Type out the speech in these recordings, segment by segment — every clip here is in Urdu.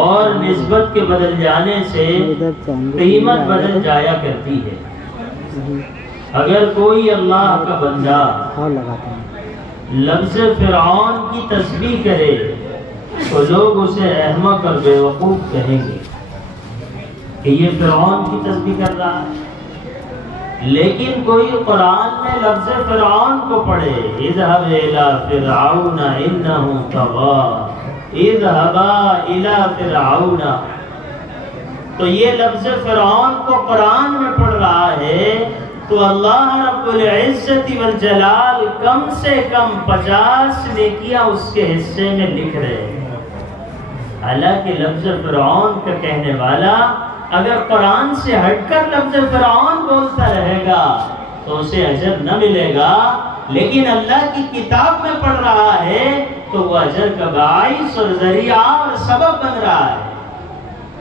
اور نسبت کے بدل جانے سے قیمت بدل جایا کرتی ہے۔ اگر کوئی اللہ کا بندہ لفظ فرعون کی تسبیح کرے تو لوگ اسے احمق اور بیوقوف کہیں گے کہ یہ فرعون کی تسبیح کر رہا ہے۔ لیکن کوئی قرآن میں لفظ فرعون کو پڑھے، اذهب الى فرعون انه طغى، اذهبا الى فرعون، تو یہ لفظ فرعون کو قرآن میں پڑھ رہا ہے تو اللہ رب العزت والجلال کم سے کم 50 نیکیاں اس کے حصے میں لکھ رہے ہیں۔ حالانکہ لفظ فرعون کا کہنے والا اگر قرآن سے ہٹ کر لفظ فرعون بولتا رہے گا تو اسے اجر نہ ملے گا، لیکن اللہ کی کتاب میں پڑھ رہا ہے تو وہ اجر کا باعث اور ذریعہ اور سبب بن رہا ہے۔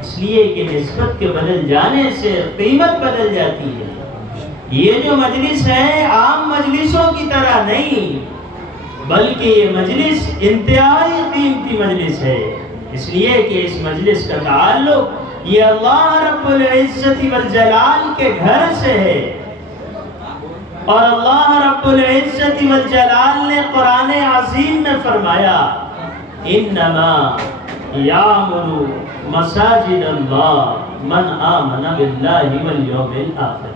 اس لیے کہ نسبت کے بدل جانے سے قیمت بدل جاتی ہے۔ یہ جو مجلس ہے عام مجلسوں کی طرح نہیں، بلکہ یہ مجلس انتہائی قیمتی مجلس ہے، اس لیے کہ اس مجلس کا تعلق یہ اللہ رب العزت والجلال کے گھر سے ہے، اور اللہ رب العزت والجلال نے قرآن عظیم میں فرمایا انما یعمر مساجد اللہ من آمن باللہ والیوم الآخر،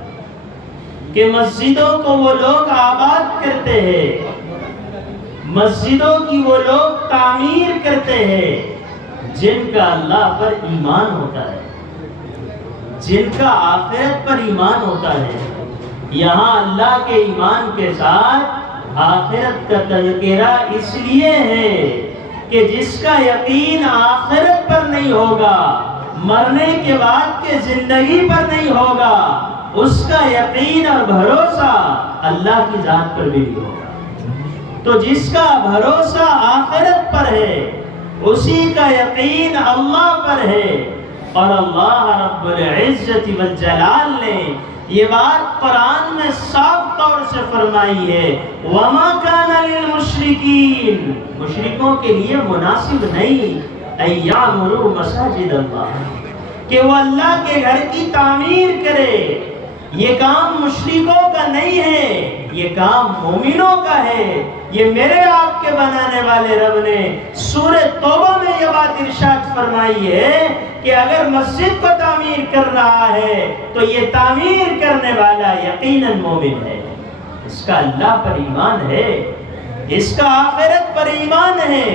کہ مسجدوں کو وہ لوگ آباد کرتے ہیں، مسجدوں کی وہ لوگ تعمیر کرتے ہیں جن کا اللہ پر ایمان ہوتا ہے، جن کا آخرت پر ایمان ہوتا ہے۔ یہاں اللہ کے ایمان کے ساتھ آخرت کا تذکرہ اس لیے ہے کہ جس کا یقین آخرت پر نہیں ہوگا، مرنے کے بعد کے زندگی پر نہیں ہوگا، اس کا یقین اور بھروسہ اللہ کی ذات پر بھی نہیں ہوگا۔ تو جس کا بھروسہ آخرت پر ہے اسی کا یقین اللہ پر ہے، اور اللہ رب العزت والجلال نے یہ بات قرآن میں صاف طور سے فرمائی ہے وَمَا كَانَ لِلْمُشْرِكِينَ، مشرکوں کے لیے مناسب نہیں أَن يَعْمُرُوا مَسَاجِدَ اللَّهِ، کہ وہ اللہ کے گھر کی تعمیر کرے۔ یہ کام مشرکوں کا نہیں ہے، یہ کام مومنوں کا ہے۔ یہ میرے آپ کے بنانے والے رب نے سورہ توبہ میں یہ بات ارشاد فرمائی ہے کہ اگر مسجد کو تعمیر کر رہا ہے تو یہ تعمیر کرنے والا یقیناً مومن ہے، اس کا اللہ پر ایمان ہے، اس کا آخرت پر ایمان ہے۔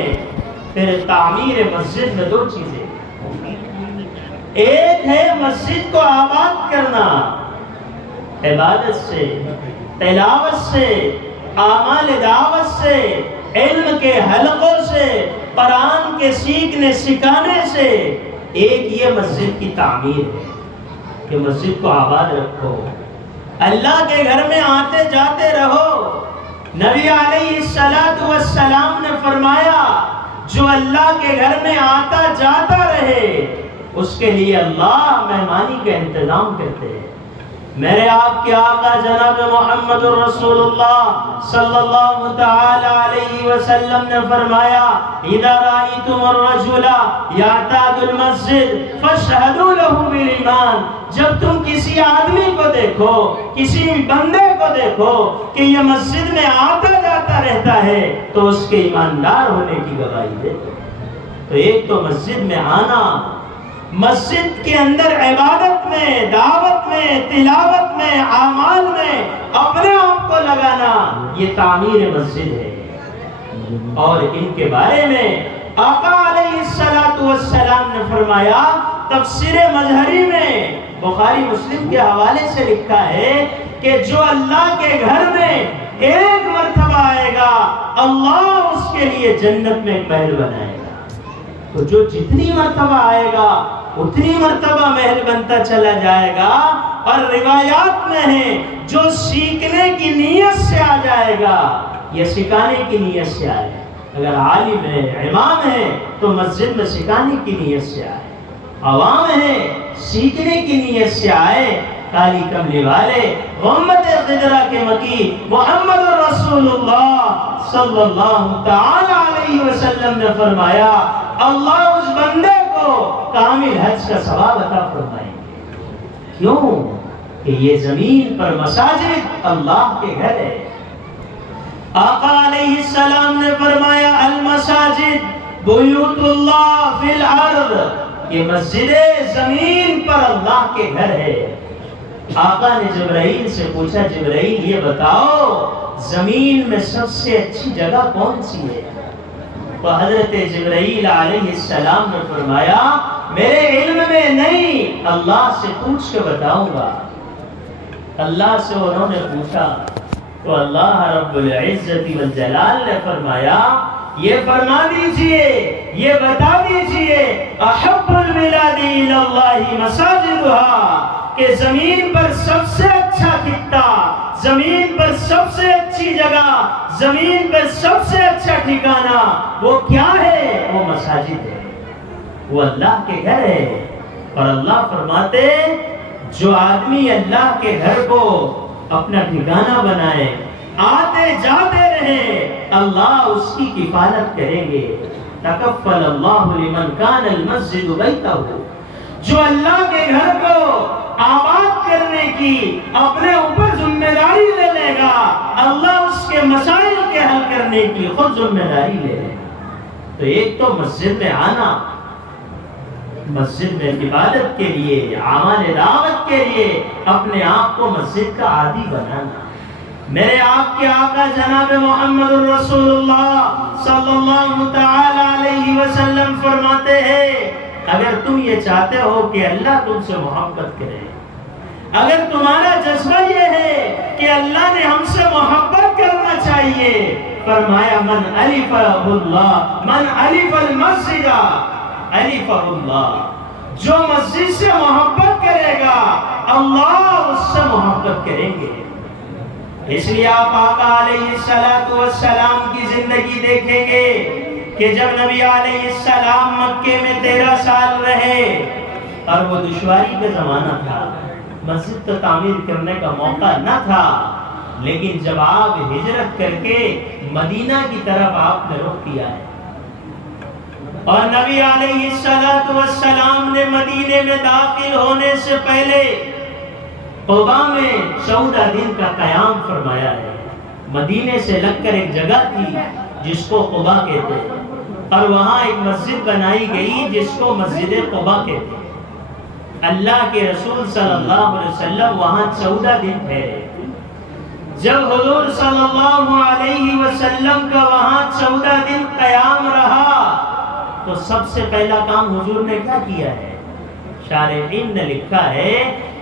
پھر تعمیر مسجد میں دو چیزیں، ایک ہے مسجد کو آباد کرنا عبادت سے، تلاوت سے، اعمال دعوت سے، علم کے حلقوں سے، قرآن کے سیکھنے سکھانے سے۔ ایک یہ مسجد کی تعمیر ہے کہ مسجد کو آباد رکھو، اللہ کے گھر میں آتے جاتے رہو۔ نبی علیہ السلام نے فرمایا جو اللہ کے گھر میں آتا جاتا رہے اس کے لیے اللہ مہمانی کا انتظام کرتے ہیں۔ میرے آپ کے آقا جناب محمد رسول اللہ صلی اللہ تعالی علیہ وسلم نے فرمایا اذا رأیتم الرجل یعتاد المسجد فاشہدوا له بالایمان، جب تم کسی آدمی کو دیکھو، کسی بندے کو دیکھو کہ یہ مسجد میں آتا جاتا رہتا ہے تو اس کے ایماندار ہونے کی گواہی دے۔ تو ایک تو مسجد میں آنا، مسجد کے اندر عبادت میں، دعوت میں، تلاوت میں، اعمال میں اپنے آپ کو لگانا، یہ تعمیر مسجد ہے۔ اور ان کے بارے میں آقا علیہ السلام نے فرمایا، تفسیر مظہری میں بخاری مسلم کے حوالے سے لکھا ہے کہ جو اللہ کے گھر میں ایک مرتبہ آئے گا اللہ اس کے لیے جنت میں ایک محل بنائے گا۔ تو جو جتنی مرتبہ آئے گا اتنی مرتبہ محل بنتا چلا جائے گا۔ اور روایات میں ہے جو سیکھنے کی نیت سے آ جائے گا یا سکھانے کی نیت سے آئے، اگر عالم ہے، امام ہے تو مسجد میں سکھانے کی نیت سے آئے، عوام ہے سیکھنے کی نیت سے آئے۔ کالی کملی والے غمت خضرا کے مکی محمد رسول اللہ صلی اللہ تعالی علیہ وسلم نے فرمایا اللہ اس بندے کو کامل حج کا ثواب عطا فرمائیں گے۔ کیوں کہ یہ زمین پر مساجد اللہ کے گھر ہے۔ آقا علیہ السلام نے فرمایا المساجد بیوت اللہ فی الارض، یہ مسجدیں زمین پر اللہ کے گھر ہے۔ آقا نے جبرائیل سے پوچھا جبرائیل یہ بتاؤ زمین میں سب سے اچھی جگہ کون سی ہے؟ تو حضرت جبرائیل علیہ السلام نے فرمایا میرے علم میں نہیں، اللہ سے پوچھ کے بتاؤں گا۔ اللہ سے انہوں نے پوچھا تو اللہ رب العزت والجلال نے فرمایا یہ فرما دیجئے، یہ بتا دیجئے احب البلاد الی اللہ مساجدها، کہ زمین پر سب سے اچھا خطہ، زمین پر سب سے اچھی جگہ، زمین پر سب سے اچھا ٹھکانہ وہ کیا ہے؟ وہ مساجد ہے، وہ اللہ کے گھر ہے۔ اور اللہ فرماتے جو آدمی اللہ کے گھر کو اپنا ٹھکانہ بنائے، آتے جاتے رہے، اللہ اس کی کفالت کریں گے۔ تکفل اللہ لمن کان المسجد بیتہ، جو اللہ کے گھر کو آباد کرنے کی اپنے اوپر ذمہ داری لے لے گا، اللہ اس کے مسائل کے حل کرنے کی خود ذمہ داری لے لے گا۔ تو ایک تو مسجد میں آنا، مسجد میں عبادت کے لیے، اعمال دعوت کے لیے اپنے آپ کو مسجد کا عادی بنانا۔ میرے آپ کے آقا جناب محمد رسول اللہ صلی اللہ تعالی علیہ وسلم فرماتے ہیں اگر تم یہ چاہتے ہو کہ اللہ تم سے محبت کرے، اگر تمہارا جذبہ یہ ہے کہ اللہ نے ہم سے محبت کرنا چاہیے، فرمایا من الف اللہ من الف المسجد الف اللہ، جو مسجد سے محبت کرے گا اللہ اس سے محبت کریں گے۔ اس لیے آپ آقا علیہ السلام کی زندگی دیکھیں گے کہ جب نبی علیہ السلام مکے میں 13 سال رہے اور وہ دشواری کا زمانہ تھا، مسجد تو تعمیر کرنے کا موقع نہ تھا، لیکن جب آپ ہجرت کر کے مدینہ کی طرف آپ نے رخ کیا ہے اور نبی علیہ السلام نے مدینے میں داخل ہونے سے پہلے قبا میں 14 دن کا قیام فرمایا ہے۔ مدینے سے لگ کر ایک جگہ تھی جس کو قبا کہتے ہیں، اور وہاں ایک مسجد بنائی گئی جس کو مسجد قبا کہتے ہیں۔ اللہ کے رسول صلی اللہ علیہ وسلم وہاں 14 دن ٹھہرے۔ جب حضور صلی اللہ علیہ وسلم کا وہاں 14 دن قیام رہا تو سب سے پہلا کام حضور نے کیا کیا ہے؟ شارحین نے لکھا ہے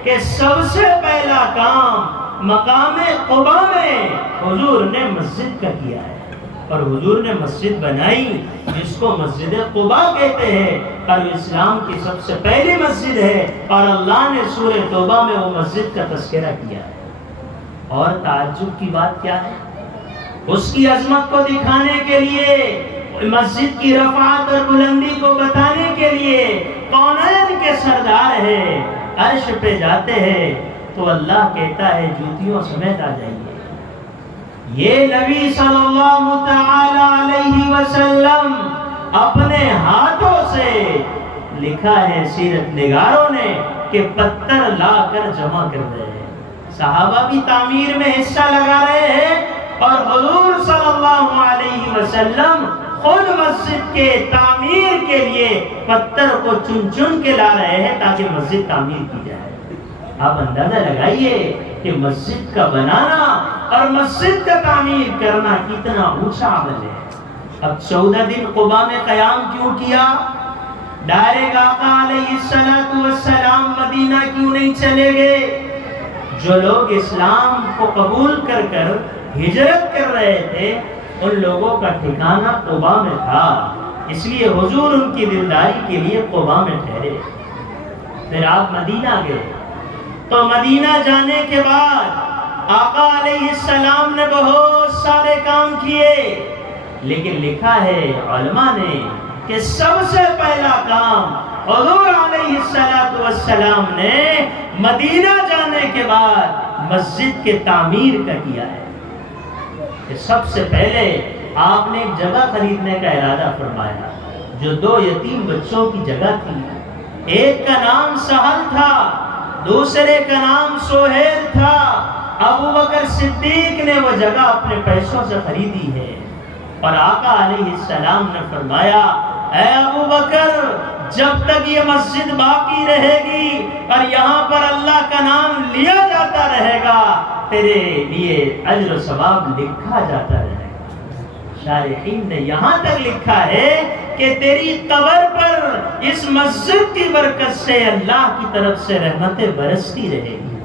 کہ سب سے پہلا کام مقام قبا میں حضور نے مسجد کا کیا ہے، اور حضور نے مسجد بنائی جس کو مسجد قبا کہتے ہیں، اور اسلام کی سب سے پہلی مسجد ہے، اور اللہ نے سورہ توبہ میں وہ مسجد کا تذکرہ کیا ہے۔ اور تعجب کی بات کیا ہے؟ اس کی عظمت کو دکھانے کے لیے، مسجد کی رفعت اور بلندی کو بتانے کے لیے کونین کے سردار ہیں، عرش پہ جاتے ہیں تو اللہ کہتا ہے جوتیوں سمیت آ جائیے۔ یہ نبی صلی اللہ تعالی علیہ وسلم اپنے ہاتھوں سے لکھا ہے سیرت نگاروں نے کہ پتھر لا کر جمع کر رہے ہیں، صحابہ بھی تعمیر میں حصہ لگا رہے ہیں، اور حضور صلی اللہ علیہ وسلم خود مسجد کے تعمیر کے لیے پتھر کو چن چن کے لا رہے ہیں تاکہ مسجد تعمیر کی جائے۔ آپ اندازہ لگائیے کہ مسجد کا بنانا اور مسجد کا تعمیر کرنا کتنا اونچا عمل ہے۔ اب 14 دن قبا میں قیام کیوں کیا؟ ڈائریکٹ آقا علیہ السلام مدینہ کیوں نہیں چلے گئے؟ جو لوگ اسلام کو قبول کر کر ہجرت کر رہے تھے ان لوگوں کا ٹھکانہ قبا میں تھا، اس لیے حضور ان کی دلداری کے لیے قبا میں ٹھہرے۔ پھر آپ مدینہ گئے تو مدینہ جانے کے بعد آقا علیہ السلام نے بہت سارے کام کیے، لیکن لکھا ہے علماء نے کہ سب سے پہلا کام حضور علیہ السلام نے مدینہ جانے کے بعد مسجد کے تعمیر کا کیا ہے۔ کہ سب سے پہلے آپ نے ایک جگہ خریدنے کا ارادہ فرمایا جو 2 یتیم بچوں کی جگہ تھی، ایک کا نام سہل تھا، دوسرے کا نام سہیل تھا۔ ابو بکر صدیق نے وہ جگہ اپنے پیسوں سے خریدی ہے، اور آقا علیہ السلام نے فرمایا اے ابو بکر، جب تک یہ مسجد باقی رہے گی اور یہاں پر اللہ کا نام لیا جاتا رہے گا، تیرے لیے اجر و ثواب لکھا جاتا رہے گا۔ شارحین نے یہاں تک لکھا ہے کہ تیری قبر پر اس مسجد کی برکت سے اللہ کی طرف سے رحمتیں برستی رہے گی۔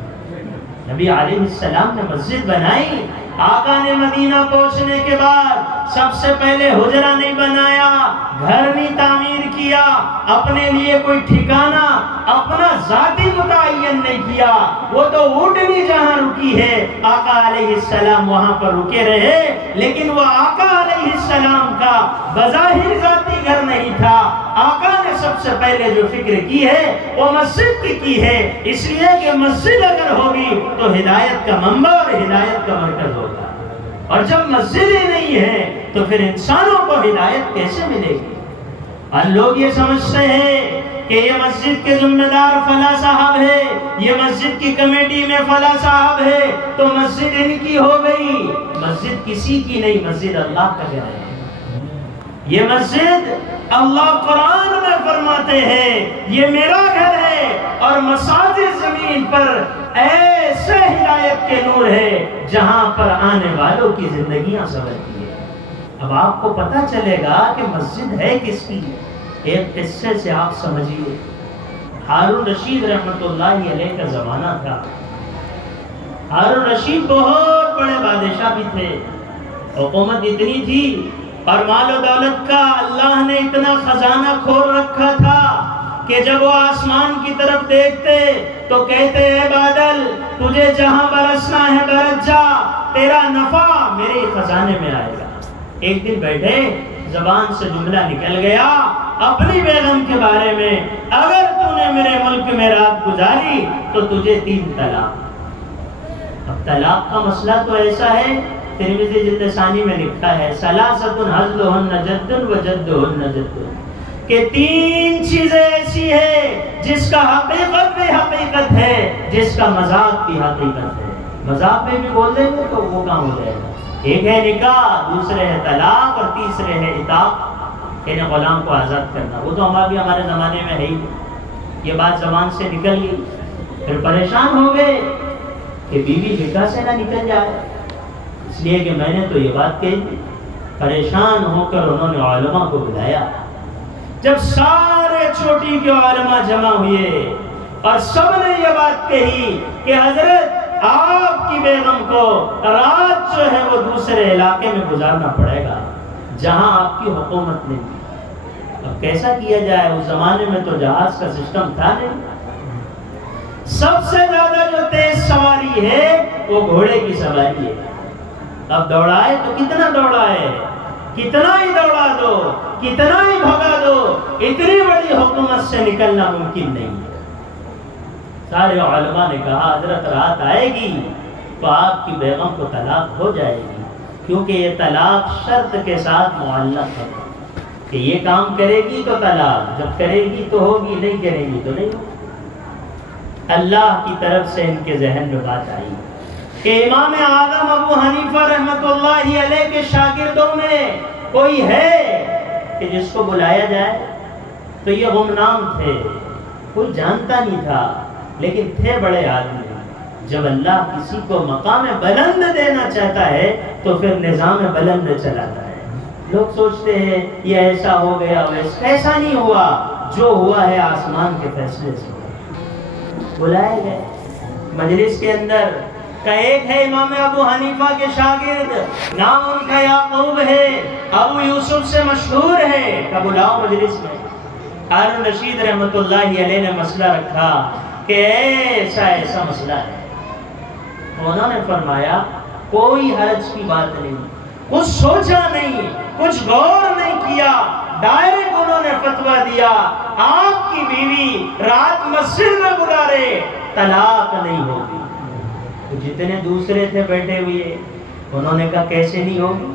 نبی علیہ السلام نے مسجد بنائی۔ آقا نے مدینہ پہنچنے کے بعد سب سے پہلے حجرہ نہیں بنایا، گھر نہیں تعمیر کیا، اپنے لیے کوئی ٹھکانہ اپنا ذاتی متعین نہیں کیا۔ وہ تو اونٹنی جہاں رکی ہے آقا علیہ السلام وہاں پر رکے رہے، لیکن وہ آقا علیہ السلام کا بظاہر ذاتی گھر نہیں تھا۔ آقا نے سب سے پہلے جو فکر کی ہے وہ مسجد کی ہے، اس لیے کہ مسجد اگر ہوگی تو ہدایت کا منبع اور ہدایت کا مرکز ہوگا، اور جب مسجد ہی نہیں ہے تو پھر انسانوں کو ہدایت کیسے ملے گی؟ اور لوگ یہ سمجھتے ہیں کہ یہ مسجد کے ذمہ دار فلاں صاحب ہے، یہ مسجد کی کمیٹی میں فلاں صاحب ہے تو مسجد ان کی ہو گئی۔ مسجد کسی کی نہیں، مسجد اللہ کا گھر ہے۔ یہ مسجد اللہ قرآن میں فرماتے ہیں یہ میرا گھر ہے، اور مساجد زمین پر ایسے ہدایت کے نور ہے جہاں پر آنے والوں کی زندگیاں سنورتی ہیں۔ اب آپ کو پتہ چلے گا کہ مسجد ہے کس کی۔ ایک قصے سے آپ سمجھیے، ہارون رشید رحمۃ اللہ علیہ کا زمانہ تھا۔ ہارون رشید بہت بڑے بادشاہ بھی تھے، حکومت اتنی تھی اور مال و دولت کا اللہ نے اتنا خزانہ کھول رکھا تھا کہ جب وہ آسمان کی طرف دیکھتے تو کہتے اے بادل تجھے جہاں برسنا ہے برس جا، تیرا نفع میرے خزانے میں آئے گا۔ ایک دن بیٹھے، زبان سے جملہ نکل گیا اپنی بیگم کے بارے میں، اگر تو نے میرے ملک میں رات گزاری تو تجھے 3 طلاق۔ اب طلاق کا مسئلہ تو ایسا ہے، ترمذی جلد ثانی میں لکھا ہے ثلاثۃ حضلہن جد وجدہن جد، کہ 3 چیزیں ایسی ہے جس کا حقیقت بھی حقیقت ہے، جس کا مذاق بھی حقیقت ہے۔ مذاق میں بھی بول دیں گے تو وہ کام ہو جائے گا۔ ایک ہے نکاح، دوسرے ہے طلاق، اور تیسرے ہے عتاق، یعنی غلام کو آزاد کرنا۔ وہ تو ہمارے زمانے میں ہے ہی، یہ بات زبان سے نکل گئی، پھر پریشان ہو گئے کہ بیوی نکاح سے نہ نکل جائے، اس لیے کہ میں نے تو یہ بات کہی تھی۔ پریشان ہو کر انہوں نے علماء کو بلایا۔ جب سارے چوٹی کے علماء جمع ہوئے اور سب نے یہ بات کہی کہ حضرت آپ کی بیگم کو رات جو ہے وہ دوسرے علاقے میں گزارنا پڑے گا جہاں آپ کی حکومت نہیں۔ اب کیسا کیا جائے؟ اس زمانے میں تو جہاز کا سسٹم تھا نہیں۔ سب سے زیادہ جو تیز سواری ہے وہ گھوڑے کی سواری ہے۔ اب دوڑائے تو کتنا دوڑائے، کتنا ہی دوڑا دو، کتنا ہی بھگا دو، اتنی بڑی حکومت سے نکلنا ممکن نہیں ہے۔ سارے علماء نے کہا حضرت رات آئے گی تو آپ کی بیگم کو طلاق ہو جائے گی، کیونکہ یہ طلاق شرط کے ساتھ معلق ہے کہ یہ کام کرے گی تو طلاق، جب کرے گی تو ہوگی، نہیں کرے گی تو نہیں ہوگی۔ اللہ کی طرف سے ان کے ذہن میں بات آئی کہ امام اعظم ابو حنیفہ رحمۃ اللہ علیہ کے شاگردوں میں کوئی ہے کہ جس کو بلایا جائے؟ تو یہ غمنام تھے، کوئی جانتا نہیں تھا، لیکن تھے بڑے آدمی۔ جب اللہ کسی کو مقام بلند دینا چاہتا ہے تو پھر نظام بلند چلاتا ہے۔ لوگ سوچتے ہیں یہ ایسا ہو گیا، ویسا، ایسا نہیں ہوا، جو ہوا ہے آسمان کے فیصلے سے۔ بلائے گئے مجلس کے اندر، کا ایک ہے امام ابو حنیفہ کے شاگرد، نام ان کا یعقوب ہے، ابو یوسف سے مشہور ہے، کا بلاؤ مجلس میں۔ ہارون رشید رحمۃ اللہ علیہ نے مسئلہ رکھا کہ ایسا مسئلہ ہے۔ انہوں نے فرمایا کوئی حرج کی بات نہیں، کچھ سوچا نہیں، کچھ غور نہیں کیا، ڈائریکٹ انہوں نے فتویٰ دیا آپ کی بیوی رات مسجد میں گزارے طلاق نہیں ہوگی۔ تو جتنے دوسرے تھے بیٹھے ہوئے انہوں نے کہا کیسے نہیں ہوگی؟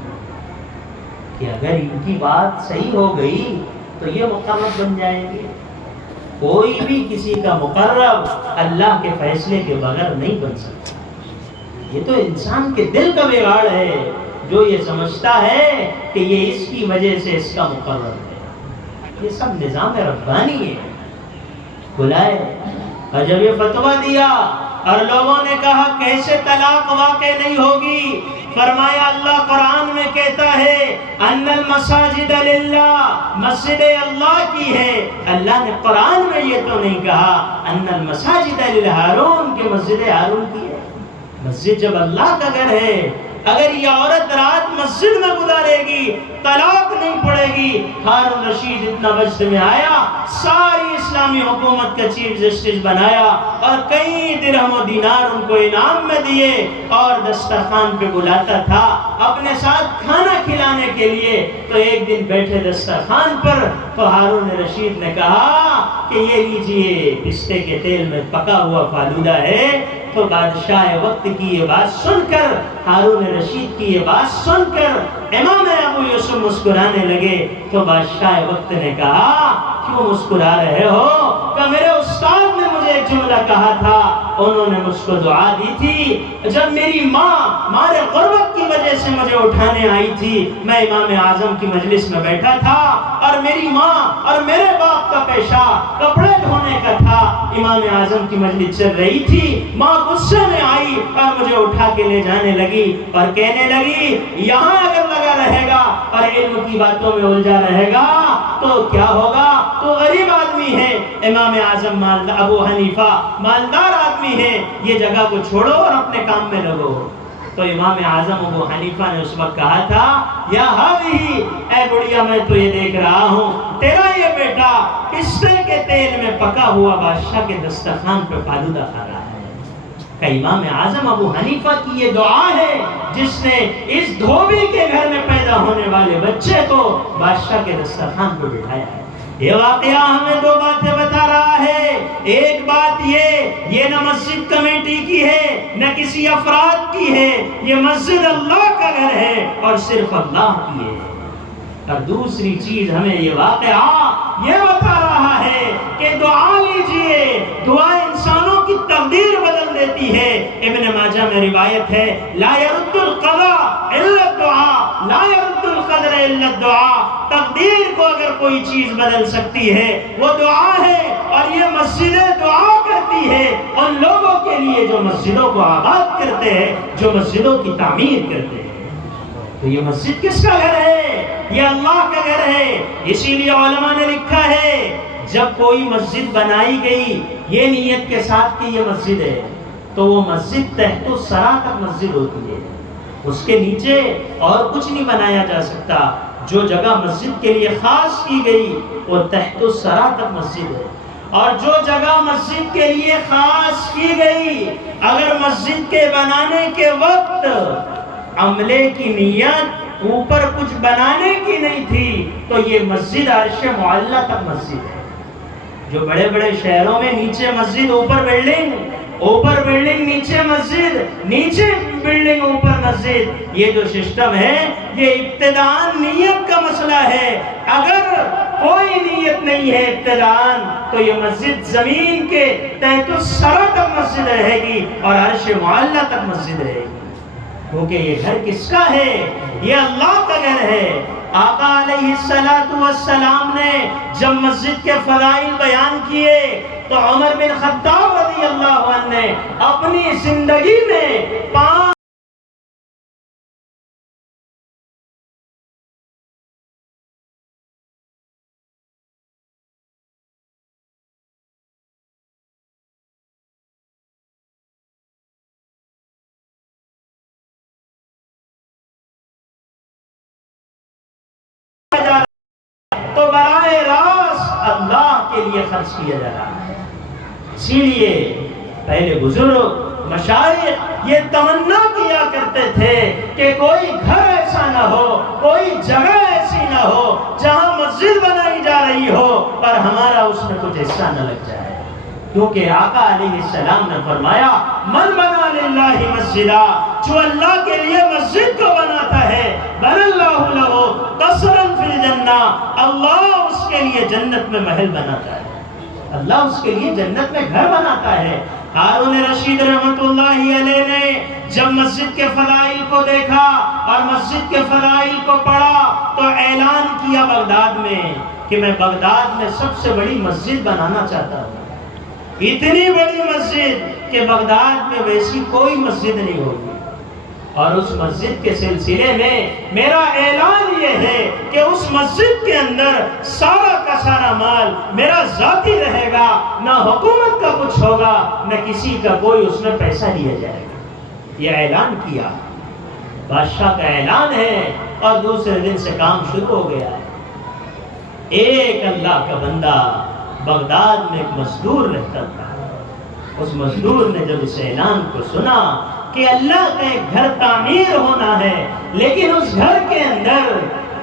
کہ اگر ان کی بات صحیح ہو گئی تو یہ مقامت بن جائیں گے۔ کوئی بھی کسی کا مقرب اللہ کے فیصلے کے بغیر نہیں بن سکتا۔ یہ تو انسان کے دل کا بگاڑ ہے جو یہ سمجھتا ہے کہ یہ اس کی وجہ سے اس کا مقرر ہے۔ یہ سب نظام ربانی ہے۔ بلائے اور جب یہ فتویٰ دیا اور لوگوں نے کہا کیسے طلاق واقع نہیں ہوگی، فرمایا اللہ قرآن میں کہتا ہے ان المساجد للہ، مسجد اللہ کی ہے۔ اللہ نے قرآن میں یہ تو نہیں کہا ان المساجد للہارون کہ مسجد ہارون کی ہے۔ مسجد جب اللہ کا گھر ہے، اگر یہ عورت رات مسجد میں گزارے گی طلاق نہیں پڑے گی۔ ہارون رشید اتنا وجد میں آیا، ساری اسلامی حکومت کا چیف جسٹس بنایا اور کئی درہم و دینار ان کو انعام میں دیے اور دسترخوان پہ بلاتا تھا اپنے ساتھ کھانا کھلانے کے لیے۔ تو ایک دن بیٹھے دسترخوان پر تو ہارون رشید نے کہا کہ یہ لیجئے پستے کے تیل میں پکا ہوا فالودہ ہے۔ تو بادشاہ وقت کی یہ بات سن کر، ہارون رشید کی یہ بات سن کر امام ابو یوسف مسکرانے لگے۔ تو بادشاہ وقت نے کہا کیوں مسکرا رہے ہو؟ کہ میرے استاد نے مجھے ایک جملہ کہا تھا، انہوں نے مجھ کو دعا دی تھی جب میری ماں مارے غربت کی وجہ سے مجھے اٹھانے آئی تھی، میں امام اعظم کی مجلس میں بیٹھا تھا اور میری ماں اور میرے باپ کا پیشہ کپڑے دھونے کا تھا، امام اعظم کی مجلس چل رہی تھی، ماں غصے میں آئی اور مجھے اٹھا کے لے جانے لگی اور کہنے لگی یہاں اگر لگا رہے گا اور علم کی باتوں میں الجھا رہے گا تو کیا ہوگا؟ تو غریب آدمی ہے، امام اعظم ابو حنیفہ مالدار آدمی ہے، یہ جگہ کو چھوڑو اور اپنے کام میں لگو۔ تو امام اعظم ابو حنیفہ نے اس وقت کہا تھا یا ہی اے بڑھیا میں تو یہ دیکھ رہا ہوں تیرا یہ بیٹا پستے کے تیل میں پکا ہوا بادشاہ کے دسترخوان پہ فالودہ کھا رہا ہے۔ کہ امام اعظم ابو حنیفہ کی یہ دعا ہے جس نے اس دھوبی کے گھر میں پیدا ہونے والے بچے کو بادشاہ کے دسترخوان پہ بٹھایا ہے۔ یہ واقعہ ہمیں دو باتیں بتا رہا ہے۔ ایک بات یہ نہ مسجد کمیٹی کی ہے نہ کسی افراد کی ہے، یہ مسجد اللہ کا گھر ہے اور صرف اللہ کی ہے۔ اور دوسری چیز ہمیں یہ واقعہ یہ بتا رہا ہے کہ دعا لیجئے، دعا انسانوں کی تقدیر بدل دیتی ہے۔ ابن ماجہ میں روایت ہے لا يرد القضاء الا الدعاء، لا يرد القدر الا الدعاء۔ تقدیر کو اگر کوئی چیز بدل سکتی ہے وہ دعا ہے، اور یہ مسجدیں دعا کرتی ہے ان لوگوں کے لیے جو مسجدوں کو آباد کرتے ہیں، جو مسجدوں کی تعمیر کرتے ہیں۔ تو یہ مسجد کس کا گھر ہے؟ یہ اللہ کا گھر ہے۔ اسی لیے علماء نے لکھا ہے جب کوئی مسجد بنائی گئی یہ نیت کے ساتھ کہ یہ مسجد ہے تو وہ مسجد تحت الثری تک مسجد ہوتی ہے، اس کے نیچے اور کچھ نہیں بنایا جا سکتا۔ جو جگہ مسجد کے لیے خاص کی گئی وہ تحت الثری تک مسجد ہے، اور جو جگہ مسجد کے لیے خاص کی گئی اگر مسجد کے بنانے کے وقت عملے کی نیت اوپر کچھ بنانے کی نہیں تھی تو یہ مسجد عرش معلی تک مسجد ہے۔ جو بڑے بڑے شہروں میں نیچے مسجد اوپر بلڈنگ نیچے مسجد، نیچے بلڈنگ اوپر مسجد، یہ جو سسٹم ہے یہ ابتداءً نیت کا مسئلہ ہے۔ اگر کوئی نیت نہیں ہے ابتداءً تو یہ مسجد زمین کے تحت الثری تک مسجد رہے گی اور عرش معلی تک مسجد رہے گی، کیونکہ یہ گھر کس کا ہے؟ یہ اللہ کا گھر ہے۔ آقا علیہ السلام نے جب مسجد کے فضائل بیان کیے تو عمر بن خطاب رضی اللہ عنہ نے اپنی زندگی میں 5تو براہ راست اللہ کے لیے خرچ کیا جا رہا ہے۔ اسی لیے پہلے بزرگ مشائخ یہ تمنا کیا کرتے تھے کہ کوئی گھر ایسا نہ ہو، کوئی جگہ ایسی نہ ہو جہاں مسجد بنائی جا رہی ہو اور ہمارا اس میں کچھ حصہ نہ لگ جائے، کیونکہ آقا علیہ السلام نے فرمایا من بنا للہ مسجدا، جو اللہ کے لیے مسجد کو بناتا ہے بنا اللہ لہ قصرا فی الجنہ، اللہ اس کے لیے جنت میں محل بناتا ہے۔ اللہ اس کے لیے جنت میں گھر بناتا ہے۔ ہارون رشید رحمت اللہ علیہ نے جب مسجد کے فضائل کو دیکھا اور مسجد کے فضائل کو پڑھا تو اعلان کیا بغداد میں کہ میں بغداد میں سب سے بڑی مسجد بنانا چاہتا ہوں، اتنی بڑی مسجد کہ بغداد میں ویسی کوئی مسجد نہیں ہوگی، اور اس مسجد کے سلسلے میں میرا اعلان یہ ہے کہ اس مسجد کے اندر سارا کا سارا مال میرا ذاتی رہے گا، نہ حکومت کا کچھ ہوگا، نہ کسی کا کوئی اس میں پیسہ لیا جائے گا۔ یہ اعلان کیا، بادشاہ کا اعلان ہے، اور دوسرے دن سے کام شروع ہو گیا ہے۔ ایک اللہ کا بندہ بغداد میں ایک مزدور رہتا تھا، اس مزدور نے جب اس اعلان کو سنا کہ اللہ کا ایک گھر تعمیر ہونا ہے، لیکن اس گھر کے اندر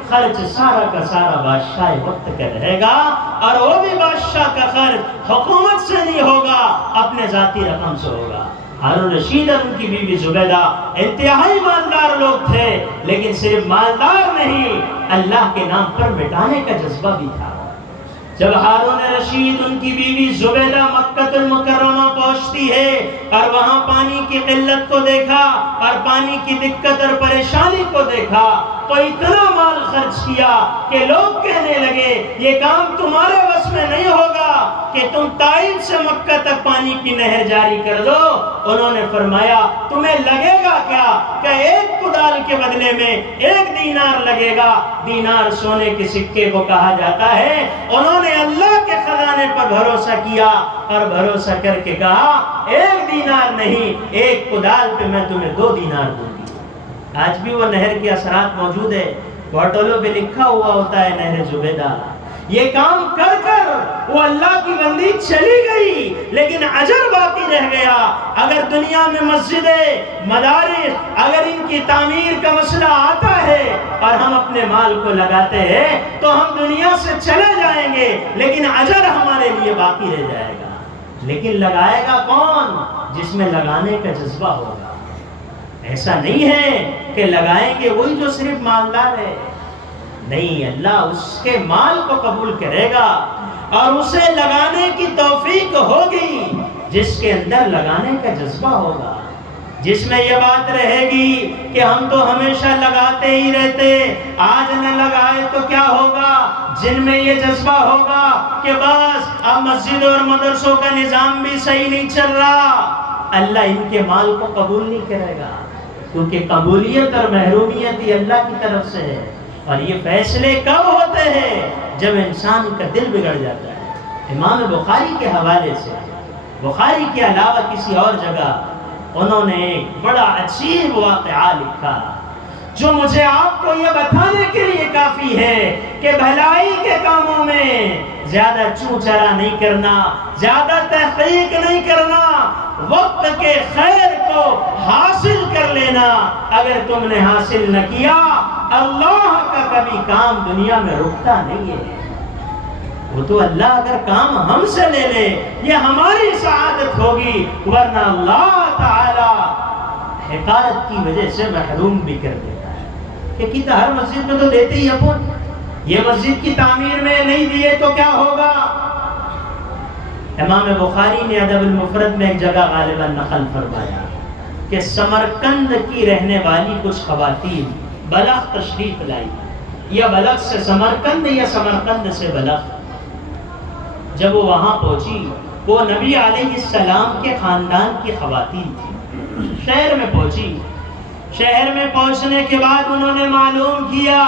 خرچ سارا کا سارا بادشاہ وقت کا رہے گا، اور وہ بھی بادشاہ کا خرچ حکومت سے نہیں ہوگا، اپنے ذاتی رقم سے ہوگا۔ ہارون رشید اور ان کی بیوی زبیدہ انتہائی مالدار لوگ تھے، لیکن صرف مالدار نہیں، اللہ کے نام پر مٹانے کا جذبہ بھی تھا۔ جب ہارون رشید ان کی بیوی زبیدہ مکہ المکرمہ پہنچتی ہے اور وہاں پانی کی قلت کو دیکھا اور پانی کی دقت اور پریشانی کو دیکھا تو اتنا مال خرچ کیا کہ لوگ کہنے لگے یہ کام تمہارے بس میں نہیں ہوگا کہ تم طائف سے مکہ تک پانی کی نہر جاری کر دو۔ انہوں نے فرمایا تمہیں لگے گا کیا کہ ایک کدال کے بدلے میں 1 دینار لگے گا، دینار سونے کے سکے کو کہا جاتا ہے۔ انہوں نے اللہ کے خزانے پر بھروسہ کیا اور بھروسہ کر کے کہا 1 دینار نہیں، 1 کدال پہ میں تمہیں 2 دینار دوں گی۔ آج بھی وہ نہر کے اثرات موجود ہے، ہوٹلوں پہ لکھا ہوا ہوتا ہے نہر زبیدہ۔ یہ کام کر کر وہ اللہ کی بندی چلی گئی، لیکن اجر باقی رہ گیا۔ اگر دنیا میں مسجدیں، مدارس، اگر ان کی تعمیر کا مسئلہ آتا ہے اور ہم اپنے مال کو لگاتے ہیں تو ہم دنیا سے چلے جائیں گے، لیکن اجر ہمارے لیے باقی رہ جائے گا۔ لیکن لگائے گا کون؟ جس میں لگانے کا جذبہ ہوگا۔ ایسا نہیں ہے کہ لگائیں گے وہی جو صرف مالدار ہے، نہیں، اللہ اس کے مال کو قبول کرے گا اور اسے لگانے کی توفیق ہوگی جس کے اندر لگانے کا جذبہ ہوگا، جس میں یہ بات رہے گی کہ ہم تو ہمیشہ لگاتے ہی رہتے، آج نہ لگائے تو کیا ہوگا۔ جن میں یہ جذبہ ہوگا کہ بس اب مسجد اور مدرسوں کا نظام بھی صحیح نہیں چل رہا، اللہ ان کے مال کو قبول نہیں کرے گا، کیونکہ قبولیت اور محرومیت یہ اللہ کی طرف سے ہے۔ اور یہ فیصلے کب ہوتے ہیں؟ جب انسان کا دل بگڑ جاتا ہے۔ امام بخاری کے حوالے سے، بخاری کے علاوہ کسی اور جگہ انہوں نے ایک بڑا عجیب واقعہ لکھا جو مجھے آپ کو یہ بتانے کے لیے کافی ہے کہ بھلائی کے کاموں میں زیادہ چوں چرا نہیں کرنا، زیادہ تحقیق نہیں کرنا، وقت کے خیر کو حاصل کر لینا۔ اگر تم نے حاصل نہ کیا، اللہ کا کبھی کام دنیا میں رکتا نہیں ہے۔ وہ تو اللہ اگر کام ہم سے لے لے یہ ہماری سعادت ہوگی، ورنہ اللہ تعالی حقارت کی وجہ سے محروم بھی کر دیتا ہے۔ کہ کتنا ہر مسجد میں تو دیتے ہی اپن، یہ مسجد کی تعمیر میں نہیں دیے تو کیا ہوگا؟ امام بخاری نے ادب المفرد میں ایک جگہ غالباً نقل فرمایا کہ سمرقند کی رہنے والی کچھ خواتین بلخ تشریف لائی، یا بلخ سے سمرقند یا سمرقند سے بلخ۔ جب وہ وہاں پہنچی، وہ نبی علیہ السلام کے خاندان کی خواتین تھی۔ شہر میں پہنچی، شہر میں پہنچنے کے بعد انہوں نے معلوم کیا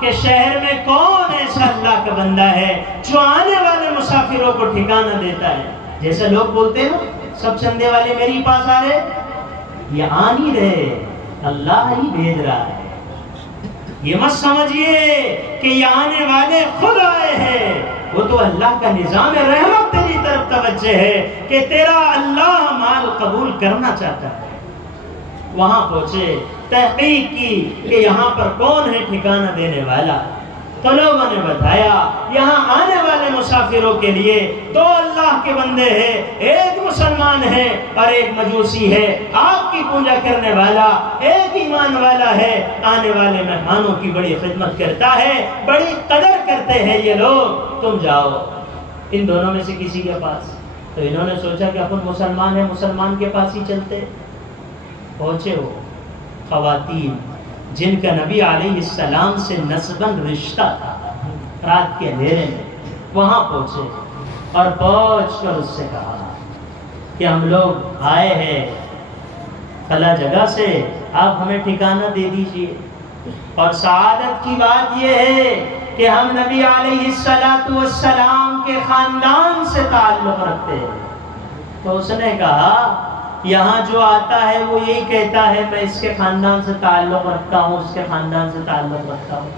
کہ شہر میں کون ایسا اللہ کا بندہ ہے جو آنے والے مسافروں کو ٹھکانہ دیتا ہے۔ جیسے لوگ بولتے ہیں سب چندے والے میری پاس آ رہے، یہ آ نہیں رہے، اللہ ہی بھیج رہا ہے۔ یہ مت سمجھیے کہ یہ آنے والے خود آئے ہیں، وہ تو اللہ کا نظام رحمت تیری طرف توجہ ہے کہ تیرا اللہ مال قبول کرنا چاہتا ہے۔ وہاں پہنچے، تحقیق کی کہ یہاں پر کون ہے ٹھکانہ دینے والا، تو لوگوں نے بتایا یہاں آنے والے مسافروں کے لیے 2 اللہ کے بندے ہیں، ایک مسلمان ہے اور ایک مجوسی ہے، آگ کی پوجا کرنے والا ایک ایمان والا ہے، آنے والے مہمانوں کی بڑی خدمت کرتا ہے، بڑی قدر کرتے ہیں یہ لوگ، تم جاؤ۔ ان دونوں میں سے کسی کے پاس. تو انہوں نے سوچا کہ اپن مسلمان ہیں، مسلمان کے پاس ہی چلتے. پہنچے وہ خواتین جن کا نبی علیہ السلام سے نسباً رشتہ تھا، رات کے اندھیرے میں وہاں پہنچے اور پہنچ کر اس سے کہا کہ ہم لوگ آئے ہیں فلاں جگہ سے، آپ ہمیں ٹھکانہ دے دیجئے. اور سعادت کی بات یہ ہے کہ ہم نبی علیہ السلام کے خاندان سے تعلق رکھتے ہیں. تو اس نے کہا یہاں جو آتا ہے وہ یہی کہتا ہے میں اس کے خاندان سے تعلق رکھتا ہوں، اس کے خاندان سے تعلق رکھتا ہوں.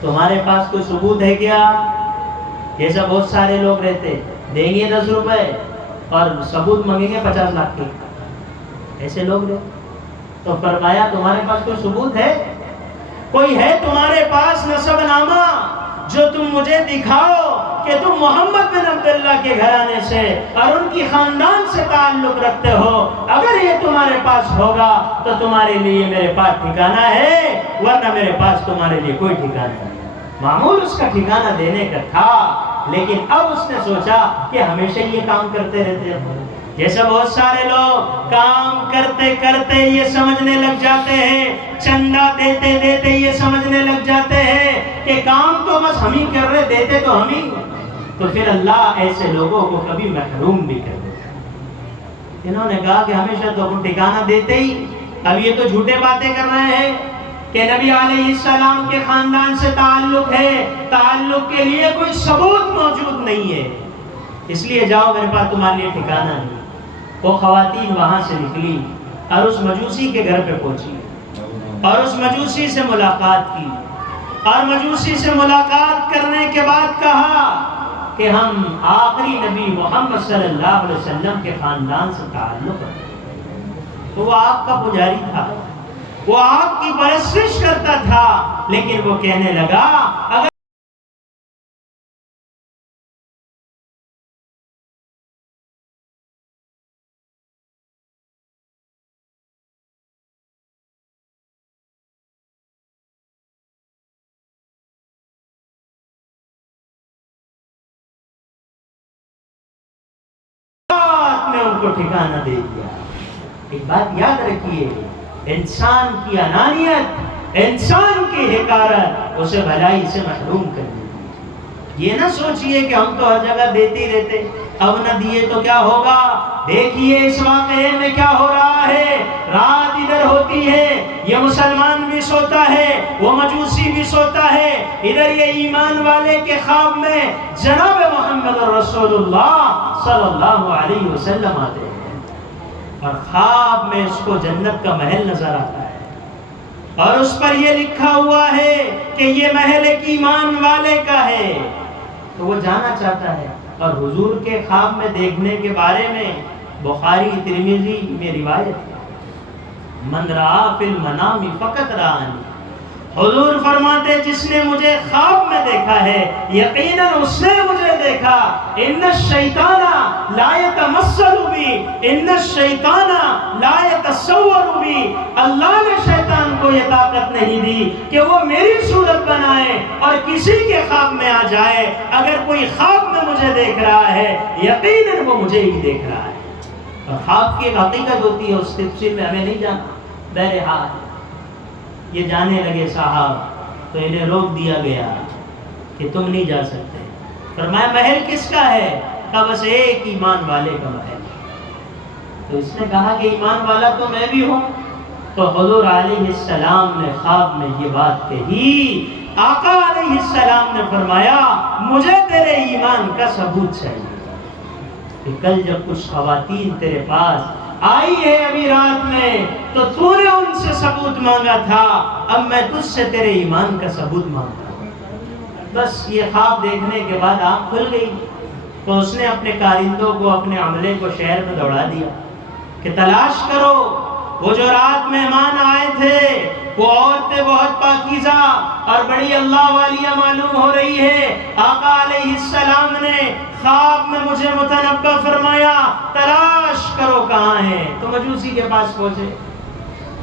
تمہارے پاس کوئی ثبوت ہے کیا؟ جیسا بہت سارے لوگ رہتے، دیں گے 10 روپے اور ثبوت مانگیں گے 50 لاکھ کے، ایسے لوگ رہتے. تو فرمایا تمہارے پاس کوئی ثبوت ہے؟ کوئی ہے تمہارے پاس نسب نامہ جو تم مجھے دکھاؤ کہ تم محمد بن عبداللہ کے گھرانے سے اور ان کی خاندان سے تعلق رکھتے ہو؟ اگر یہ تمہارے پاس ہوگا تو تمہارے لیے میرے پاس ٹھکانہ ہے، ورنہ میرے پاس تمہارے لیے کوئی ٹھکانہ نہیں. معمول اس کا ٹھکانہ دینے کا تھا، لیکن اب اس نے سوچا کہ ہمیشہ یہ کام کرتے رہتے ہیں. جیسے بہت سارے لوگ کام کرتے کرتے یہ سمجھنے لگ جاتے ہیں، چندہ دیتے دیتے یہ سمجھنے لگ جاتے ہیں کہ کام تو بس ہم ہی کر رہے، دیتے تو ہم ہی. تو پھر اللہ ایسے لوگوں کو کبھی محروم بھی کر دیتا. انہوں نے کہا کہ ہمیشہ تو ہم ٹھکانہ دیتے ہی، اب یہ تو جھوٹے باتیں کر رہے ہیں کہ نبی علیہ السلام کے خاندان سے تعلق ہے، تعلق کے لیے کوئی ثبوت موجود نہیں ہے، اس لیے جاؤ میرے پاس تمہارے لیے ٹھکانہ نہیں. وہ خواتین وہاں سے نکلی اور اس مجوسی کے گھر پہ پہنچی اور اس مجوسی سے ملاقات کی، اور مجوسی سے ملاقات کرنے کے بعد کہا کہ ہم آخری نبی محمد صلی اللہ علیہ وسلم کے خاندان سے تعلق رکھتے ہیں. تو وہ آپ کا پجاری تھا، وہ آپ کی پرستش کرتا تھا، لیکن وہ کہنے لگا اگر میں ان کو ٹھکانہ دے دیا. ایک بات یاد رکھیے، انسان کی انانیت، انسان کی حقارت اسے بھلائی سے محروم کر دیتی. یہ نہ سوچئے کہ ہم تو ہر جگہ دیتے ہی رہتے، اب نہ دیے تو کیا ہوگا. دیکھیے اس واقعے میں کیا ہو رہا ہے. رات ادھر ہوتی ہے، یہ مسلمان بھی سوتا ہے، وہ مجوسی بھی سوتا ہے، ادھر یہ ایمان والے کے خواب میں جناب محمد رسول اللہ صلی اللہ علیہ وسلم آتے ہیں، اور خواب میں اس کو جنت کا محل نظر آتا ہے، اور اس پر یہ لکھا ہوا ہے کہ یہ محل ایک ایمان والے کا ہے. تو وہ جانا چاہتا ہے، اور حضور کے خواب میں دیکھنے کے بارے میں بخاری ترمذی میں روایت ہے، من رآ فی المنام فقط رآنی. حضور فرماتے جس نے مجھے خواب میں دیکھا ہے یقیناً اس نے مجھے دیکھا. ان الشیطان لا یتمثل بی، ان الشیطان لا یتصور بی. اللہ نے شیطان کو یہ طاقت نہیں دی کہ وہ میری صورت بنائے اور کسی کے خواب میں آ جائے. اگر کوئی خواب میں مجھے دیکھ رہا ہے یقیناً وہ مجھے ہی دیکھ رہا ہے. اور خواب کی ایک حقیقت ہوتی ہے، اس تفصیل میں ہمیں نہیں جانا. بہرحال یہ جانے لگے صاحب، تو انہیں روک دیا گیا کہ تم نہیں جا سکتے. فرمایا محل کس کا ہے؟ کہا بس ایک ایمان والے کا محل. تو اس نے کہا کہ ایمان والا تو میں بھی ہوں. تو حضور علیہ السلام نے خواب میں یہ بات کہی. آقا علیہ السلام نے فرمایا مجھے تیرے ایمان کا ثبوت چاہیے کہ کل جب کچھ خواتین تیرے پاس آئی ہے ابھی رات میں تو تو نے ان سے ثبوت مانگا تھا، اب میں تجھ سے تیرے ایمان کا ثبوت مانگتا ہوں. بس یہ خواب دیکھنے کے بعد آنکھ کھل گئی. تو اس نے اپنے کارندوں کو، اپنے عملے کو شہر میں دوڑا دیا کہ تلاش کرو وہ جو رات مہمان آئے تھے، وہ عورتیں بہت پاکیزہ اور بڑی اللہ والیاں معلوم ہو رہی ہے. آقا علیہ السلام نے خواب میں مجھے متنبہ فرمایا تلاش کرو کہاں ہیں. تو مجوسی کے پاس پہنچے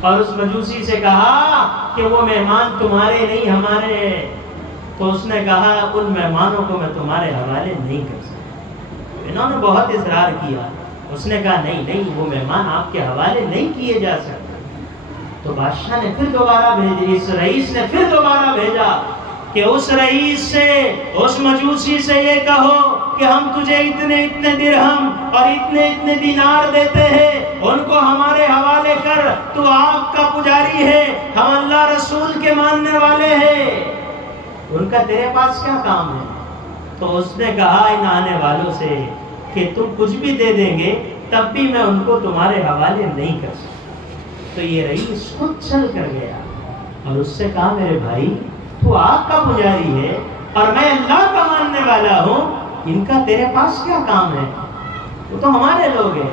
اور اس مجوسی سے کہا کہ وہ مہمان تمہارے نہیں ہمارے ہیں. تو اس نے کہا ان مہمانوں کو میں تمہارے حوالے نہیں کر سکتا. انہوں نے بہت اصرار کیا. اس نے کہا نہیں نہیں وہ مہمان آپ کے حوالے نہیں کیے جا سکتے. تو بادشاہ نے پھر دوبارہ بھیجا, اس رئیس نے پھر دوبارہ بھیجا کہ اس رئیس سے, اس مجوسی سے یہ کہو کہ ہم تجھے اتنے اتنے درہم اور اتنے اتنے دینار دیتے ہیں, ان کو ہمارے حوالے کر, تو آپ کا پجاری ہے, ہم اللہ رسول کے ماننے والے ہیں, ان کا تیرے پاس کیا کام ہے. تو اس نے کہا ان آنے والوں سے کہ تم کچھ بھی دے دیں گے تب بھی میں ان کو تمہارے حوالے نہیں کر سکتا. تو یہ رئیس خود چل کر گیا اور اس سے کہا میرے بھائی تو آپ کا پجاری ہے اور میں اللہ کا ماننے والا ہوں, ان کا تیرے پاس کیا کام ہے, وہ تو ہمارے لوگ ہیں.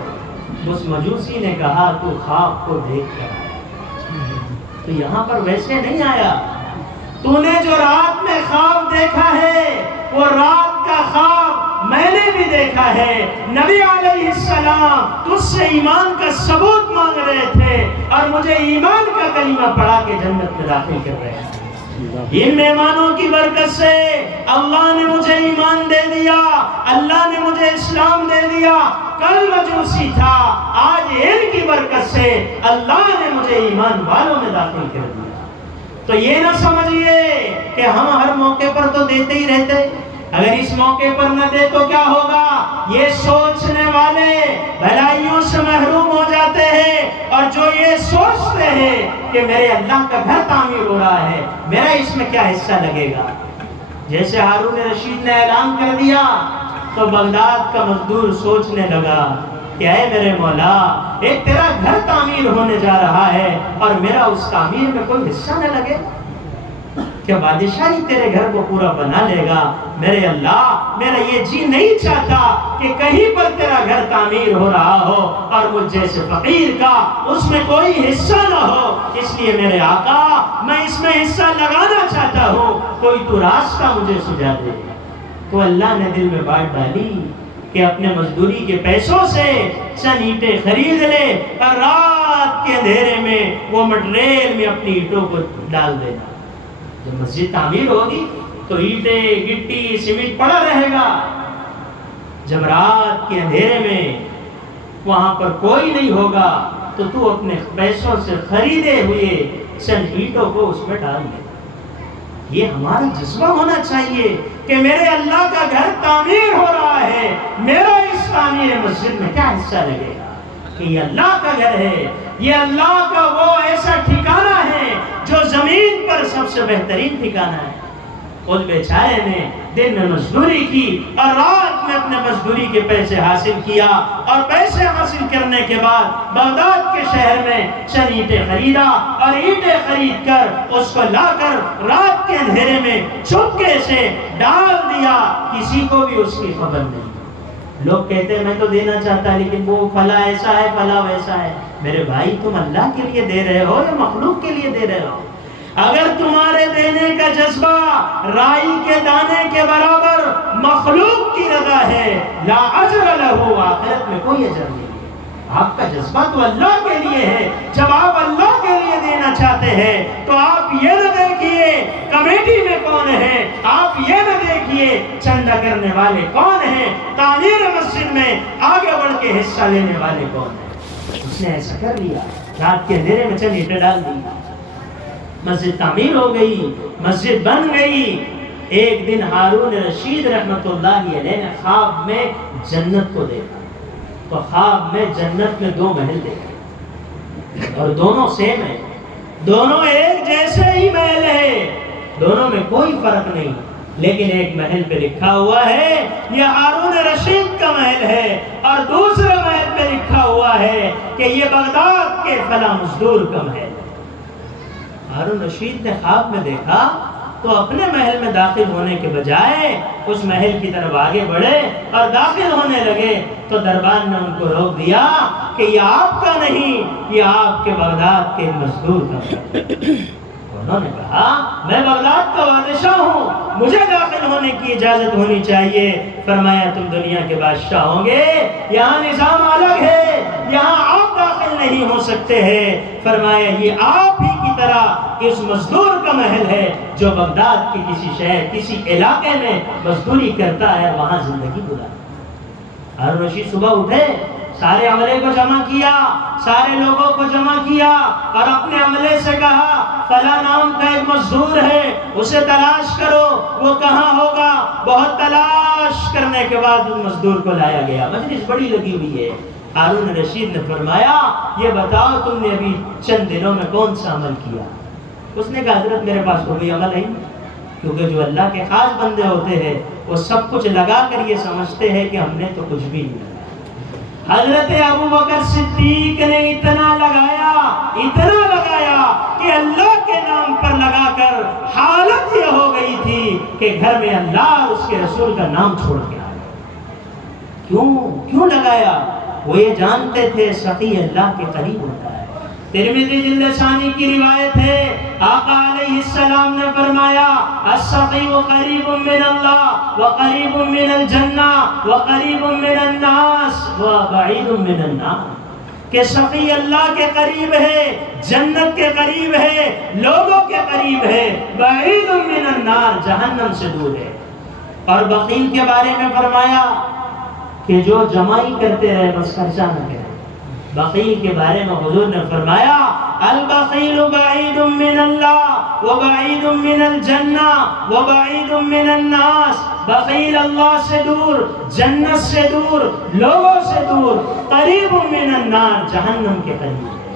اس مجوسی نے کہا تو خواب کو دیکھ کر آیا, تو یہاں پر ویسے نہیں آیا. تو نے جو رات میں خواب دیکھا ہے وہ رات کا خواب میں نے بھی دیکھا ہے. نبی علیہ السلام تجھ سے ایمان کا ثبوت مانگ رہے تھے اور مجھے ایمان کا کلمہ پڑھا کے جنت میں داخل کر رہے ہیں. ان مہمانوں کی برکت سے اللہ نے مجھے ایمان دے دیا, اللہ نے مجھے اسلام دے دیا. کل مجوسی تھا, آج ان کی برکت سے اللہ نے مجھے ایمان والوں میں داخل کر دیا. تو یہ نہ سمجھیے کہ ہم ہر موقع پر تو دیتے ہی رہتے, اگر اس موقع پر نہ دے تو کیا ہوگا. یہ سوچنے والے بھلائیوں سے محروم ہو جاتے ہیں, اور جو یہ سوچتے ہیں کہ میرے اللہ کا گھر تعمیر ہو رہا ہے, میرا اس میں کیا حصہ لگے گا. جیسے ہارون رشید نے اعلان کر دیا تو بغداد کا مزدور سوچنے لگا کہ اے میرے مولا, ایک تیرا گھر تعمیر ہونے جا رہا ہے اور میرا اس تعمیر میں کوئی حصہ نہ لگے, کیا بادشاہی تیرے گھر کو پورا بنا لے گا. میرے اللہ, میرا یہ جی نہیں چاہتا کہ کہیں پر تیرا گھر تعمیر ہو رہا ہو اور مجھ جیسے فقیر کا اس میں کوئی حصہ نہ ہو, اس لیے میرے آقا میں اس میں حصہ لگانا چاہتا ہوں, کوئی تو راستہ مجھے سجھا دے. تو اللہ نے دل میں بات ڈالی کہ اپنے مزدوری کے پیسوں سے چند اینٹیں خرید لے اور رات کے اندھیرے میں وہ مٹریل میں اپنی اینٹوں کو ڈال دینا. جب مسجد تعمیر ہوگی تو اینٹیں, گٹی, سیمنٹ پڑا رہے گا. جب رات کے اندھیرے میں وہاں پر کوئی نہیں ہوگا تو تو اپنے پیسوں سے خریدے ہوئے چند اینٹوں کو اس میں ڈال دے. یہ ہمارا جذبہ ہونا چاہیے کہ میرے اللہ کا گھر تعمیر ہو رہا ہے, میرا اس تعمیر مسجد میں کیا حصہ لگے گا. کہ یہ اللہ کا گھر ہے, یہ اللہ کا وہ ایسا ٹھکانہ ہے جو زمین پر سب سے بہترین ٹھکانہ ہے. اس بیچارے نے دن میں مزدوری کی اور رات میں اپنے مزدوری کے پیسے حاصل کیا, اور پیسے حاصل کرنے کے بعد بغداد کے شہر میں چند اینٹیں خریدا اور اینٹیں خرید کر اس کو لا کر رات کے اندھیرے میں چپکے سے ڈال دیا, کسی کو بھی اس کی خبر نہیں. لوگ کہتے ہیں میں تو دینا چاہتا لیکن وہ فلاں ایسا ہے, فلاں ویسا ہے. میرے بھائی تم اللہ کے لیے دے رہے ہو یا مخلوق کے لیے دے رہے ہو؟ اگر تمہارے دینے کا جذبہ رائی کے دانے کے برابر مخلوق کی رضا ہے, لا اجر لہو, آخرت میں کوئی اجر نہیں. آپ کا جذبہ تو اللہ کے لیے ہے. جب آپ اللہ کے لیے دینا چاہتے ہیں تو آپ یہ نہ دیکھیے کمیٹی میں کون ہے, آپ یہ نہ دیکھیے چندہ کرنے والے کون ہیں, تعمیر مسجد میں آگے بڑھ کے حصہ لینے والے کون ہیں. اس نے ایسا کر لیا, رات کے اندھیرے میں چند اینٹیں ڈال دی, مسجد تعمیر ہو گئی, مسجد بن گئی. ایک دن ہارون رشید رحمت اللہ علیہ نے خواب میں جنت کو دیکھا. تو خواب میں جنت میں 2 محل دیکھے اور دونوں سیم ہیں, دونوں ایک جیسے ہی محل ہیں, دونوں میں کوئی فرق نہیں. لیکن ایک محل پہ لکھا ہوا ہے یہ ہارون رشید کا محل ہے, اور دوسرے محل پہ لکھا ہوا ہے کہ یہ بغداد کے فلاں مزدور کا محل ہے. ہارون رشید نے خواب میں دیکھا تو اپنے محل میں داخل ہونے کے بجائے اس محل کی طرف آگے بڑھے اور داخل ہونے لگے تو دربان نے ان کو روک دیا کہ یہ آپ کا نہیں, یہ آپ کے بغداد کے مزدور کا ہے. انہوں نے کہا میں بغداد کا بادشاہ ہوں, مجھے داخل ہونے کی اجازت ہونی چاہیے. فرمایا تم دنیا کے بادشاہ ہوں گے, یہاں نظام الگ ہے, یہاں آپ داخل نہیں ہو سکتے ہیں. فرمایا یہ آپ ہی کی طرح اس مزدور کا محل ہے جو بغداد کے کسی شہر, کسی علاقے میں مزدوری کرتا ہے, وہاں زندگی گزارتا ہے. ہارون رشید صبح اٹھے، سارے عملے کو جمع کیا، سارے لوگوں کو جمع کیا اور اپنے عملے سے کہا فلاں نام کا ایک مزدور ہے، اسے تلاش کرو، وہ کہاں ہوگا؟ بہت تلاش کرنے کے بعد اس مزدور کو لایا گیا۔ مجلس بڑی لگی ہوئی ہے۔ ہارون رشید نے فرمایا یہ بتاؤ تم نے ابھی چند دنوں میں کون سا عمل کیا؟ اس نے کہا حضرت میرے پاس کوئی عمل نہیں، کیونکہ جو اللہ کے خاص بندے ہوتے ہیں وہ سب کچھ لگا کر یہ سمجھتے ہیں کہ ہم نے تو کچھ بھی نہیں لگایا۔ حضرت ابو بکر صدیق نے اتنا لگایا کہ اللہ کے نام پر لگا کر حالت یہ ہو گئی تھی کہ گھر میں اللہ اور اس کے رسول کا نام چھوڑ کے آئے۔ کیوں لگایا؟ وہ یہ جانتے تھے سخی اللہ کے قریب ہوتا ہے۔ ترمذی جلد ثانی کی روایت ہے، آقا علیہ السلام نے فرمایا السخی قریب من اللہ وقریب من الجنہ وقریب من الناس وبعید من النار، کہ سخی اللہ کے قریب ہے، جنت کے قریب ہے، لوگوں کے قریب ہے، بعید من النار جہنم سے دور ہے۔ اور بخیل کے بارے میں فرمایا کہ جو جمائی کرتے رہے بس خرچہ نہ کرے۔ بخیل کے بارے میں حضور نے فرمایا البخیل بعید من اللہ وبعید من الجنہ وبعید من الناس، بخیل اللہ سے دور، جنت سے دور، لوگوں سے دور، قریب من النار جہنم کے قریب ہے۔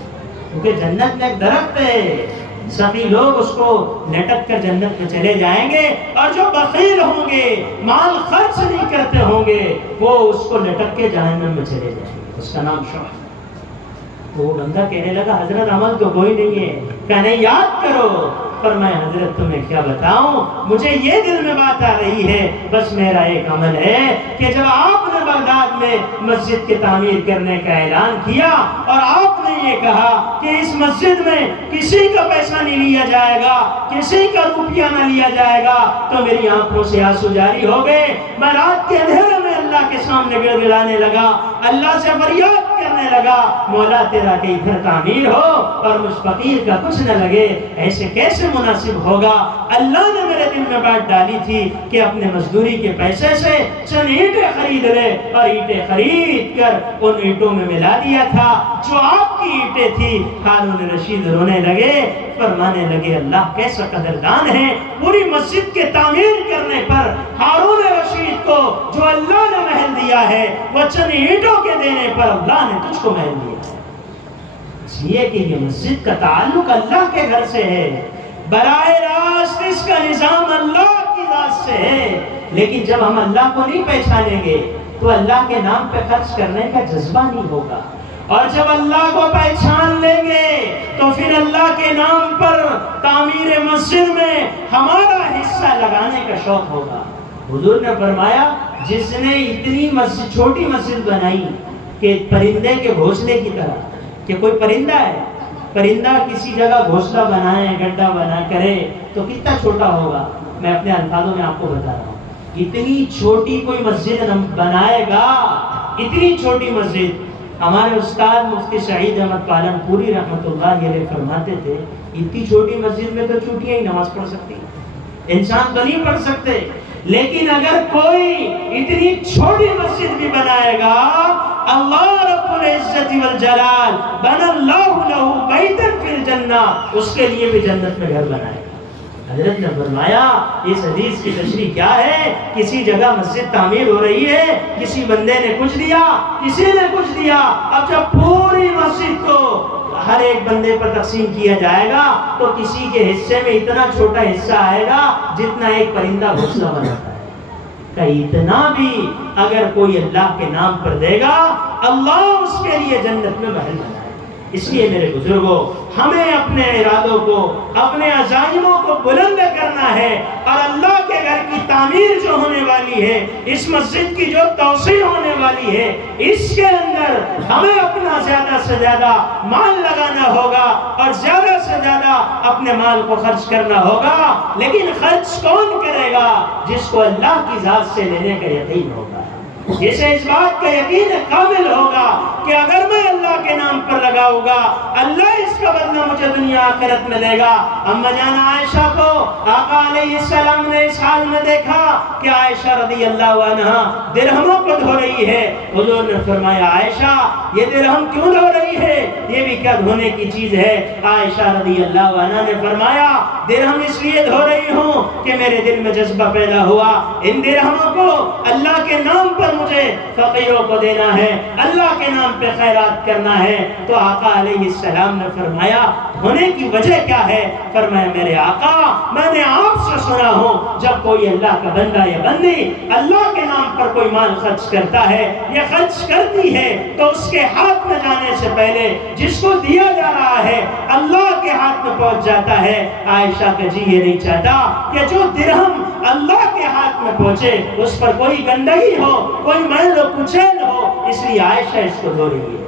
کیونکہ جنت میں ایک درخت ہے، سبھی لوگ اس کو لٹک کر جنت میں چلے جائیں گے، اور جو بخیل ہوں گے، مال خرچ نہیں کرتے ہوں گے، وہ اس کو لٹک کے جہنم میں چلے جائیں گے۔ اس کا نام شعیب۔ تو وہ بندہ کہنے لگا حضرت عمل تو کوئی نہیں ہے، کہ نہیں یاد کرو۔ فرمایا حضرت تمہیں کیا بتاؤں، مجھے یہ دل میں بات آ رہی ہے، بس میرا ایک عمل ہے کہ جب آپ نے بغداد میں مسجد کی تعمیر کرنے کا اعلان کیا اور آپ نے یہ کہا کہ اس مسجد میں کسی کا پیسہ نہیں لیا جائے گا، کسی کا روپیہ نہ لیا جائے گا، تو میری آنکھوں سے آنسو جاری ہو گئے۔ میں رات کے اندھیرے میں اللہ کے سامنے گڑ گڑانے لگا، اللہ سے فریاد کرنے لگا مولا تیرا کہ ادھر تعمیر ہو اور مجھ فقیر کا کچھ نہ لگے، ایسے کیسے مناسب ہوگا؟ اللہ نے میرے دل میں بات ڈالی تھی کہ اپنے مزدوری کے پیسے سے چند اینٹیں خرید لے، اور اینٹیں خرید کر ان اینٹوں میں ملا دیا تھا جو آپ کی اینٹیں تھی۔ ہارون رشید رونے لگے، فرمانے لگے اللہ کیسا قدردان ہے، پوری مسجد کے تعمیر کرنے پر ہارون رشید کو جو اللہ نے محل دیا ہے وہ چند اینٹوں کے دینے پر اللہ نے تجھ کو محل دیا ہے۔ اس لیے کہ یہ مسجد کا تعلق اللہ کے گھر سے ہے، براہ راست اس کا نظام اللہ کی ذات سے ہے، لیکن جب ہم اللہ کو نہیں پہچانیں گے تو اللہ کے نام پہ خرچ کرنے کا جذبہ نہیں ہوگا، اور جب اللہ کو پہچان لیں گے تو پھر اللہ کے نام پر تعمیر مسجد میں ہمارا حصہ لگانے کا شوق ہوگا۔ حضور نے فرمایا جس نے اتنی مسجد چھوٹی مسجد بنائی کہ پرندے کے گھونسلے کی طرح، کہ کوئی پرندہ ہے، پرندہ کسی جگہ گھونسلہ بنائے، گڈھا بنا کرے تو کتنا چھوٹا ہوگا، میں اپنے الفاظوں میں آپ کو بتا رہا ہوں، اتنی چھوٹی کوئی مسجد بنائے گا، اتنی چھوٹی مسجد۔ ہمارے استاد مفتی سعید احمد پالن پوری رحمت اللہ علیہ فرماتے تھے اتنی چھوٹی مسجد میں تو چوٹیاں ہی نماز پڑھ سکتی، انسان تو نہیں پڑھ سکتے، لیکن اگر کوئی اتنی چھوٹی مسجد بھی بنائے گا، اللہ رب العزت والجلال بنا اللہ لہ بیتا فی الجنہ، اس کے لیے بھی جنت میں گھر بنائے گا۔ حضرت نے فرمایا اس حدیث کی تشریح کیا ہے؟ کسی جگہ مسجد تعمیر ہو رہی ہے، کسی بندے نے کچھ دیا، کسی نے کچھ دیا، اب جب پوری مسجد کو ہر ایک بندے پر تقسیم کیا جائے گا تو کسی کے حصے میں اتنا چھوٹا حصہ آئے گا جتنا ایک پرندہ گھونسلہ بناتا ہے۔ کہ اتنا بھی اگر کوئی اللہ کے نام پر دے گا، اللہ اس کے لیے جنت میں محل بنائے۔ اس لیے میرے بزرگوں، ہمیں اپنے ارادوں کو، اپنے عزائموں کو بلند کرنا ہے، اور اللہ کے گھر کی تعمیر جو ہونے والی ہے، اس مسجد کی جو توسیع ہونے والی ہے، اس کے اندر ہمیں اپنا زیادہ سے زیادہ مال لگانا ہوگا، اور زیادہ سے زیادہ اپنے مال کو خرچ کرنا ہوگا۔ لیکن خرچ کون کرے گا؟ جس کو اللہ کی ذات سے لینے کا یقین ہوگا، جسے اس بات کا یقین قابل ہوگا کہ اگر میں اللہ کے نام پر لگاؤں گا اللہ اس کا بدلہ مجھے دنیا آخرت میں دے گا۔ اما جان عائشہ کو آقا علیہ السلام نے اس حال میں دیکھا کہ عائشہ رضی اللہ عنہ درہموں کو دھو رہی ہے۔ حضور نے فرمایا عائشہ یہ درہم کیوں دھو رہی ہے؟ یہ بھی کیا دھونے کی چیز ہے؟ عائشہ رضی اللہ عنہ نے فرمایا درہم اس لیے دھو رہی ہوں کہ میرے دل میں جذبہ پیدا ہوا ان درہموں کو اللہ کے نام پر مجھے فقیروں کو دینا ہے، اللہ کے نام پہ خیرات کرنا ہے۔ تو آقا علیہ السلام نے فرمایا ہونے کی وجہ کیا ہے؟ فرمایا میرے آقا میں نے آپ سے سنا ہوں جب کوئی اللہ کا بندہ یا بندی اللہ کے نام پر کوئی مال خرچ کرتا ہے یا خرچ کرتی ہے تو اس کے ہاتھ میں جانے سے پہلے جس کو دیا جا رہا ہے اللہ کے ہاتھ میں پہنچ جاتا ہے۔ عائشہ کا جی یہ نہیں چاہتا کہ جو درہم اللہ کے ہاتھ میں پہنچے اس پر کوئی گندگی ہو، کوئی میل و کچیل ہو، اس لیے عائشہ اس کو دھو رہی ہے۔